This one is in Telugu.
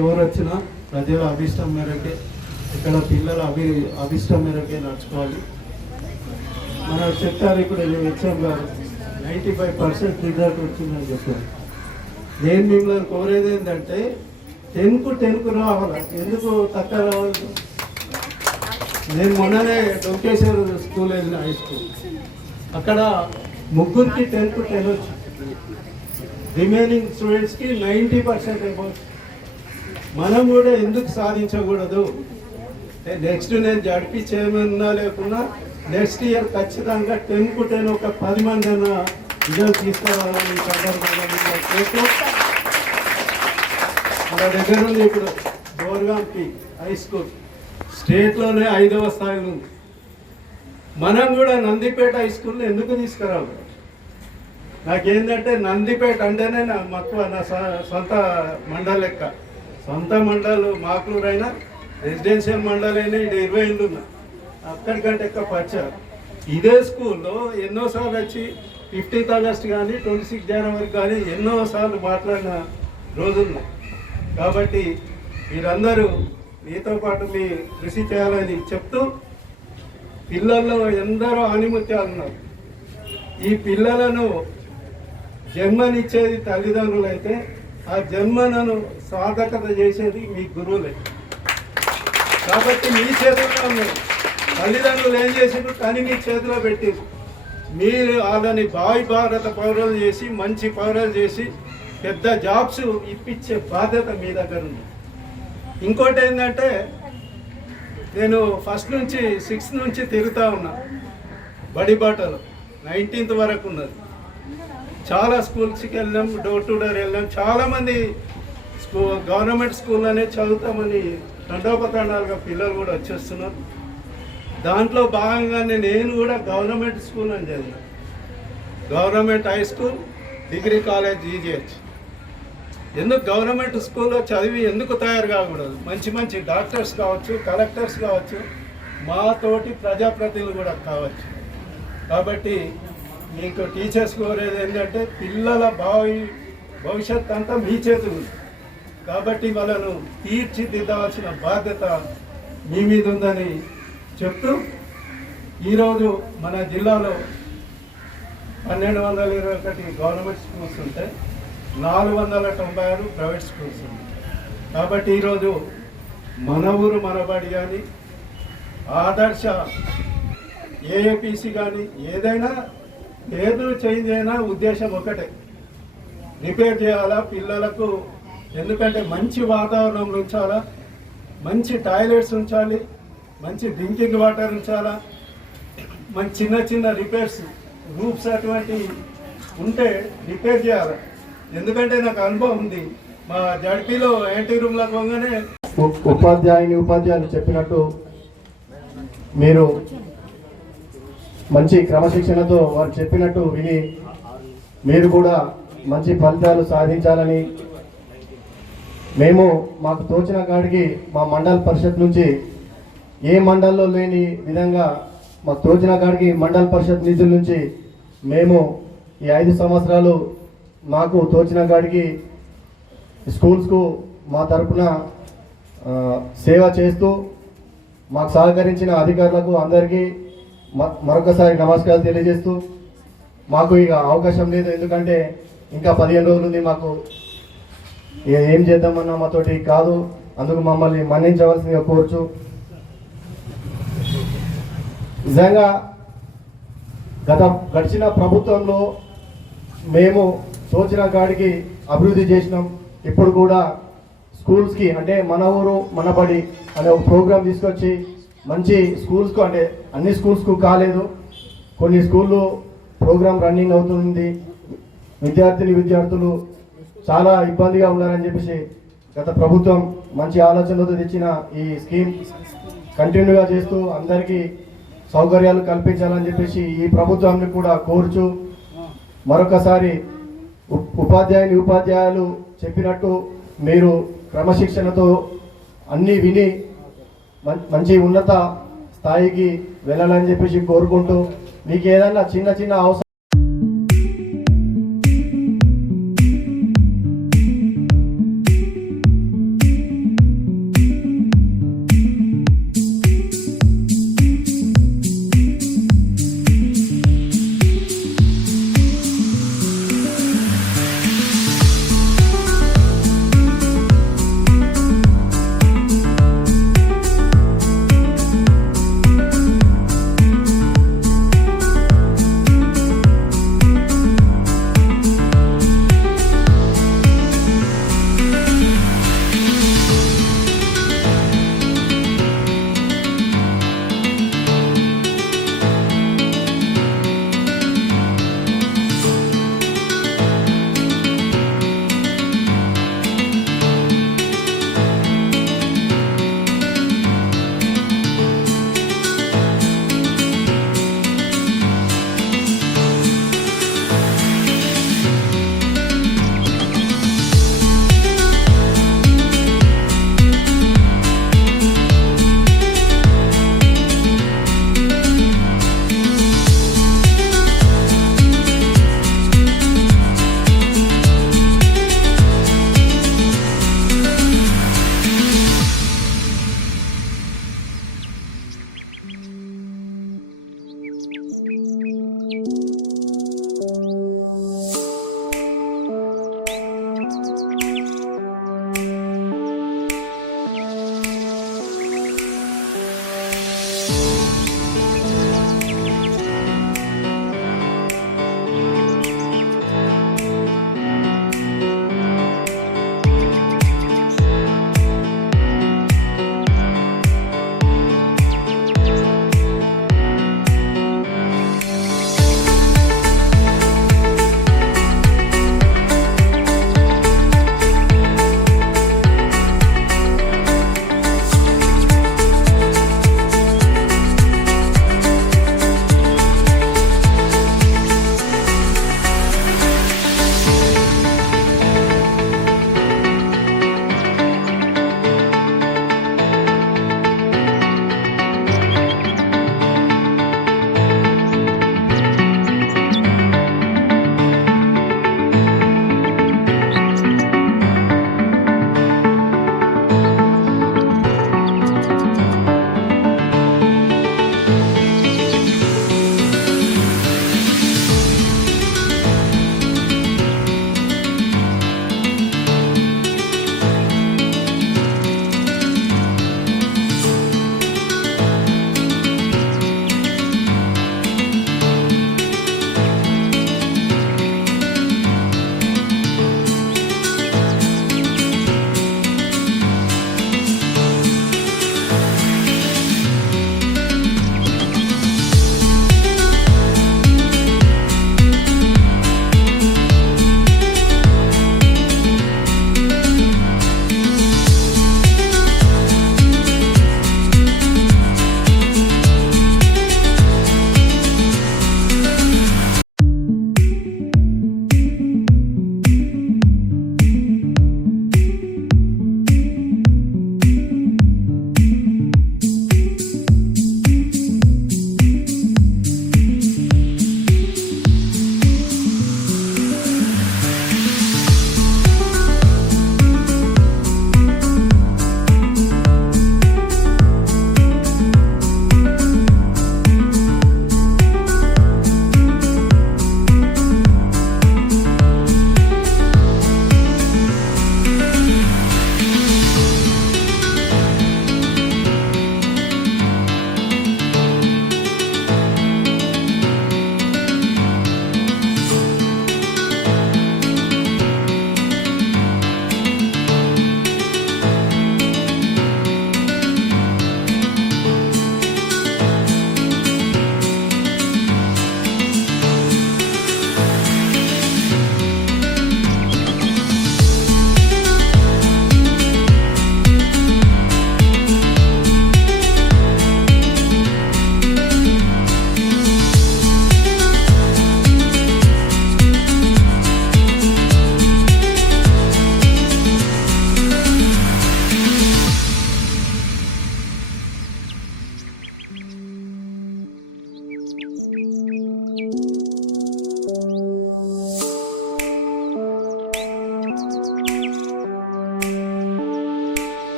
ఎవరు వచ్చినా ప్రజల అభిష్టం మేరకే ఇక్కడ పిల్లల అభి అభిష్టం మేరకే నడుచుకోవాలి. మన చెప్పారు ఇప్పుడు హెచ్ఎం గారు నైంటీ ఫైవ్ పర్సెంట్ రిజల్ట్ వచ్చిందని చెప్పారు. నేను మిమ్మల్ని కోరేది ఏంటంటే టెన్కు టెన్కు రావాలి? ఎందుకు తక్కువ రావాలి? నేను మొన్ననే డొంకేశ్వర్ స్కూల్ వెళ్ళిన హై స్కూల్. అక్కడ ముగ్గురికి టెన్కు టెన్ వచ్చింది. రిమైనింగ్ స్టూడెంట్స్కి నైంటీ పర్సెంట్ అయిపోతుంది మనం కూడా ఎందుకు సాధించకూడదు? నెక్స్ట్ నేను జడిపి చేయమన్నా లేకున్నా నెక్స్ట్ ఇయర్ ఖచ్చితంగా టెన్కు టెన్ ఒక పది మంది అయినా విజయం తీసుకురావాలని సందర్భంగా మన దగ్గర ఉంది ఇప్పుడు గోర్గాంపి హై స్కూల్. స్టేట్లోనే ఐదవ స్థాయిలో ఉంది. మనం కూడా నందిపేట హై స్కూల్ని ఎందుకు తీసుకురావు నాకేంటంటే నందిపేట అంటేనే నా మక్కువ నా సొంత మండల లెక్క. సొంత మండలు మాకులూరు అయినా రెసిడెన్షియల్ మండలి అయినా ఇక్కడ ఇరవై ఎనిమిది ఉన్నా అక్కడికంటే ఎక్కువ పచ్చారు ఇదే స్కూల్లో ఎన్నోసార్లు వచ్చి ఫిఫ్టీన్త్ ఆగస్ట్ కానీ ట్వంటీ సిక్స్ జనవరి కానీ ఎన్నోసార్లు మాట్లాడిన రోజులు కాబట్టి మీరందరూ మీతో పాటు మీ కృషి చేయాలని చెప్తూ పిల్లల్లో ఎందరో ఆనిమత్యాలు ఉన్నారు. ఈ పిల్లలను జన్మనిచ్చేది తల్లిదండ్రులు అయితే ఆ జన్మలను సాధకత చేసేది మీ గురువులే. కాబట్టి మీ చేతుల్లో తల్లిదండ్రులు ఏం చేసిండ్రు? కానీ మీ చేతిలో పెట్టిండ్రు మీరు వాళ్ళని భావి భారత పౌరులు చేసి మంచి పౌరులు చేసి పెద్ద జాబ్స్ ఇప్పించే బాధ్యత మీ దగ్గర ఉంది. ఇంకోటి ఏంటంటే నేను ఫస్ట్ నుంచి సిక్స్త్ నుంచి తిరుగుతూ ఉన్నా. బడిబాటలో. నైన్టీన్త్ వరకు ఉన్నది. చాలా స్కూల్స్కి వెళ్ళాం డోర్ టు డోర్ వెళ్ళాం. చాలామంది స్కూ గవర్నమెంట్ స్కూల్లోనే చదువుతామని తండోపతండాలుగా పిల్లలు కూడా వచ్చేస్తున్నారు. దాంట్లో భాగంగానే నేను కూడా గవర్నమెంట్ స్కూల్ అని చదివాను. Government high school degree college EGH ఎందుకు గవర్నమెంట్ స్కూల్లో చదివి ఎందుకు తయారు కాకూడదు? మంచి మంచి డాక్టర్స్ కావచ్చు కలెక్టర్స్ కావచ్చు మాతోటి ప్రజాప్రతినిధులు కూడా కావచ్చు. కాబట్టి మీకు టీచర్స్ కోరేది ఏంటంటే పిల్లల భావి భవిష్యత్ అంతా మీ చేతులు ఉంది. కాబట్టి వాళ్ళను తీర్చిదిద్దవలసిన బాధ్యత మీ మీద ఉందని చెప్తూ ఈరోజు మన జిల్లాలో పన్నెండు వందల ఇరవై ఒకటి గవర్నమెంట్ స్కూల్స్ ఉంటే నాలుగు వందల తొంభై ఆరు ప్రైవేట్ స్కూల్స్ ఉన్నాయి కాబట్టి ఈరోజు మన ఊరు మనబడి కానీ ఆదర్శ ఏఏపిసి కానీ ఏదైనా ఏదో చేంజ్ అయినా ఉద్దేశం ఒకటే. రిపేర్ చేయాలా పిల్లలకు? ఎందుకంటే మంచి వాతావరణం ఉంచాలా? మంచి టాయిలెట్స్ ఉంచాలి? మంచి డ్రింకింగ్ వాటర్ ఉంచాలా? మంచి చిన్న చిన్న రిపేర్స్ రూప్స్ అటువంటి ఉంటే రిపేర్ చేయాలి? ఎందుకంటే నాకు అనుభవం ఉంది. మా జడ్పీలో యాంటీ రూమ్లకు పోగానే ఉపాధ్యాయుని ఉపాధ్యాయులు చెప్పినట్టు మీరు మంచి క్రమశిక్షణతో వారు చెప్పినట్టు విని మీరు కూడా మంచి ఫలితాలు సాధించాలని మేము మాకు తోచిన కాడికి మా మండల పరిషత్ నుంచి ఏ మండల్లో లేని విధంగా మాకు తోచిన కాడికి మండల పరిషత్ నిధుల నుంచి మేము ఈ ఐదు సంవత్సరాలు మాకు తోచిన కాడికి స్కూల్స్కు మా తరపున సేవ చేస్తూ మాకు సహకరించిన అధికారులకు అందరికీ మరొకసారి నమస్కారాలు తెలియజేస్తూ మాకు ఇక అవకాశం లేదు. ఎందుకంటే ఇంకా పదిహేను రోజులు ఉంది మాకు. ఏం చేద్దామన్నా మాతోటి కాదు. అందుకు మమ్మల్ని మన్నించవలసిందిగా కోరుచు. నిజంగా గత గడిచిన ప్రభుత్వంలో మేము తోచిన కాడికి అభివృద్ధి చేసినాం. ఇప్పుడు కూడా స్కూల్స్కి అంటే మన ఊరు మన బడి అనే ఒక ప్రోగ్రాం తీసుకొచ్చి మంచి స్కూల్స్కు అంటే అన్ని స్కూల్స్కు కాలేదు. కొన్ని స్కూళ్ళు ప్రోగ్రామ్ రన్నింగ్ అవుతుంది. విద్యార్థిని విద్యార్థులు చాలా ఇబ్బందిగా ఉన్నారని చెప్పేసి గత ప్రభుత్వం మంచి ఆలోచనలతో తెచ్చిన ఈ స్కీమ్ కంటిన్యూగా చేస్తూ అందరికీ సౌకర్యాలు కల్పించాలని చెప్పేసి ఈ ప్రభుత్వాన్ని కూడా కోరుచు మరొకసారి ఉపాధ్యాయుని ఉపాధ్యాయులు చెప్పినట్టు మీరు క్రమశిక్షణతో అన్నీ విని మంచి ఉన్నత స్థాయికి వెళ్ళాలని చెప్పేసి కోరుకుంటూ మీకు ఏదైనా చిన్న చిన్న అవసరం